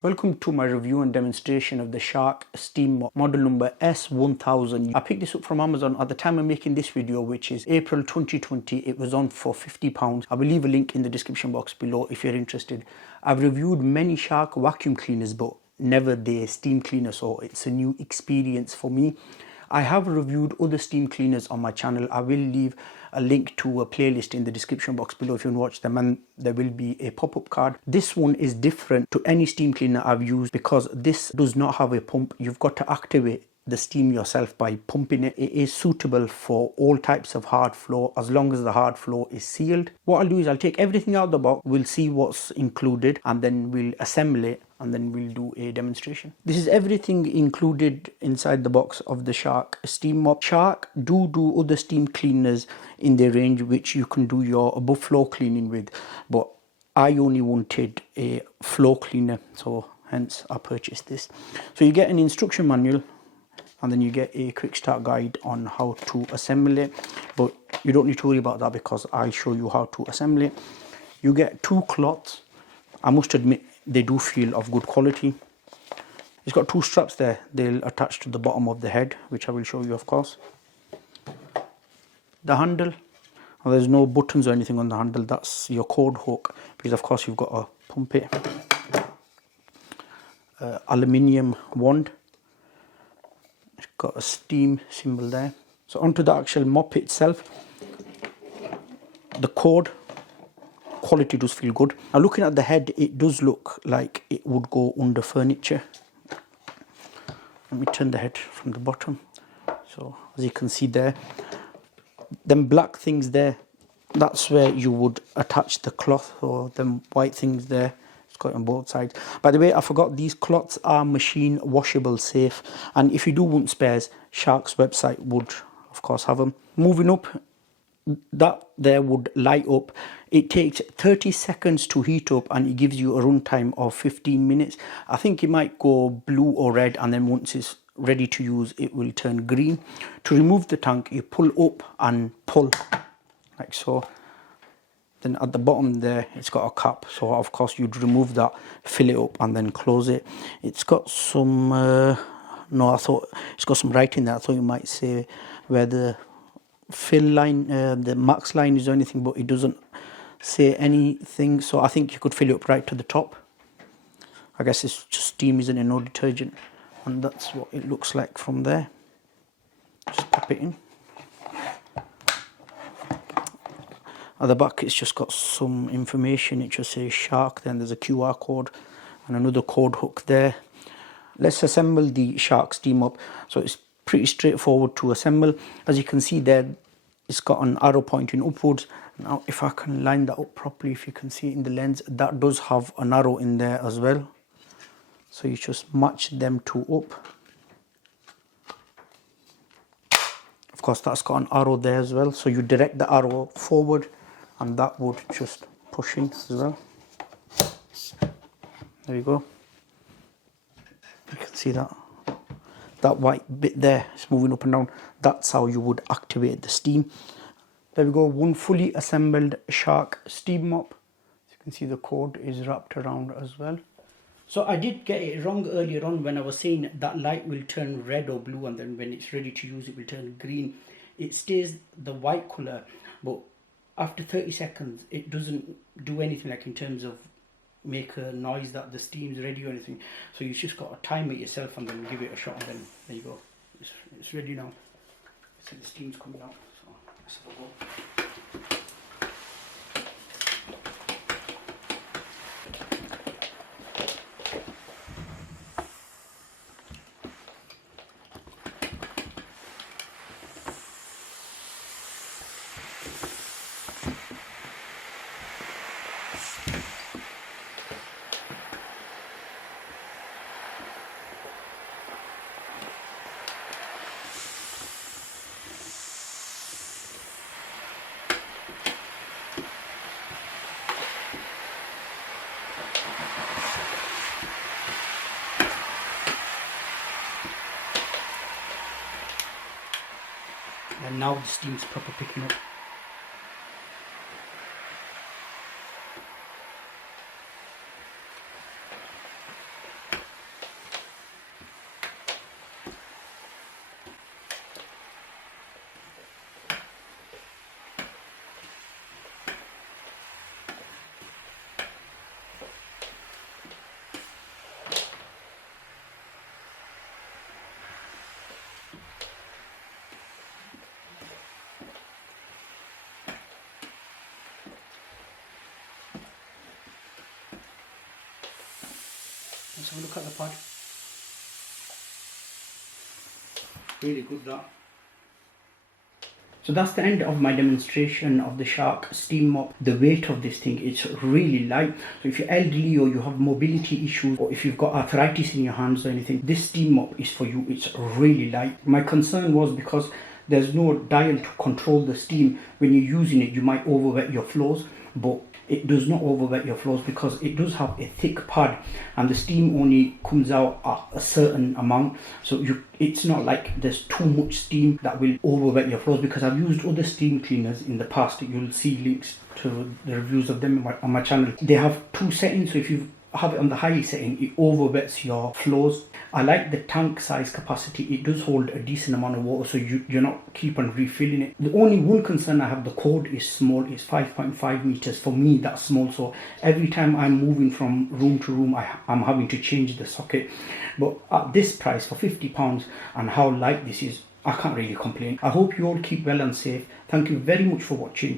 Welcome to my review and demonstration of the Shark Steam Mop model number S1000. I picked this up from Amazon at the time of making this video, which is April 2020. It was on for £50. I will leave a link in the description box below if you're interested. I've reviewed many Shark vacuum cleaners, but never their steam cleaner, so it's a new experience for me. I have reviewed other steam cleaners on my channel. I will leave a link to a playlist in the description box below if you want to watch them, and there will be a pop-up card. This one is different to any steam cleaner I've used because this does not have a pump. You've got to activate the steam yourself by pumping it. It is suitable for all types of hard floor as long as the hard floor is sealed. What I'll do is I'll take everything out of the box, we'll see what's included, and then we'll assemble it, and then we'll do a demonstration. This is everything included inside the box of the Shark Steam Mop. Shark do other steam cleaners in their range which you can do your above floor cleaning with, but I only wanted a floor cleaner, so hence I purchased this. So you get an instruction manual, and then you get a quick start guide on how to assemble it, but you don't need to worry about that because I'll show you how to assemble it. You get two cloths. I must admit they do feel of good quality. It's got two straps there. They'll attach to the bottom of the head, which I will show you, of course. The handle, well, there's no buttons or anything on the handle. That's your cord hook, because of course you've got to pump it. Aluminium wand. It's got a steam symbol there. So onto the actual mop itself. The cord quality does feel good. Now looking at the head, it does look like it would go under furniture. Let me turn the head from the bottom. So as you can see there, them black things there, that's where you would attach the cloth, or them white things there. It's got it on both sides. By the way, I forgot, these cloths are machine washable safe, and if you do want spares, Shark's website would of course have them. Moving up, that there would light up. It takes 30 seconds to heat up, and it gives you a runtime of 15 minutes. I think it might go blue or red, and then once it's ready to use, it will turn green. To remove the tank, you pull up and pull like so. Then at the bottom there, it's got a cap, so of course you'd remove that, fill it up, and then close it. It's got some no, I thought it's got some writing there. I thought you might say where the fill line, the max line is or anything, but it doesn't say anything, so I think you could fill it up right to the top. I guess it's just steam, isn't it? No detergent. And that's what it looks like from there. Just pop it in. At the back, it's just got some information. It just says Shark, then there's a QR code and another code hook there. Let's assemble the Shark Steam Mop. So it's pretty straightforward to assemble. As you can see there, it's got an arrow pointing upwards. Now if I can line that up properly, if you can see it in the lens, that does have an arrow in there as well. So you just match them two up. Of course, that's got an arrow there as well, so you direct the arrow forward, and that would just push in as well. There you go. You can see that white bit there is moving up and down. That's how you would activate the steam. There we go, one fully assembled Shark Steam Mop. As you can see, the cord is wrapped around as well. So I did get it wrong earlier on when I was saying that light will turn red or blue, and then when it's ready to use it will turn green. It stays the white colour, but after 30 seconds it doesn't do anything, like in terms of make a noise that the steam's ready or anything. So you just got to time it yourself and then give it a shot, and then there you go, it's ready now. So the steam's coming out, so let's have a go. And now the steam's proper picking up. Let's have a look at the pad. Really good that. So that's the end of my demonstration of the Shark Steam Mop. The weight of this thing is really light. So if you're elderly or you have mobility issues or if you've got arthritis in your hands or anything, this steam mop is for you. It's really light. My concern was because there's no dial to control the steam. When you're using it, you might overwet your floors, but it does not overwet your floors because it does have a thick pad and the steam only comes out at a certain amount. So it's not like there's too much steam that will overwet your floors, because I've used other steam cleaners in the past. You'll see links to the reviews of them on my channel. They have two settings, so if you have it on the high setting, it overwets your floors. I like the tank size capacity. It does hold a decent amount of water, so you're not keep on refilling it. The only one concern I have, the cord is small. It's 5.5 meters. For me, that's small, so every time I'm moving from room to room, I'm having to change the socket. But at this price, for £50 and how light this is, I can't really complain. I hope you all keep well and safe. Thank you very much for watching.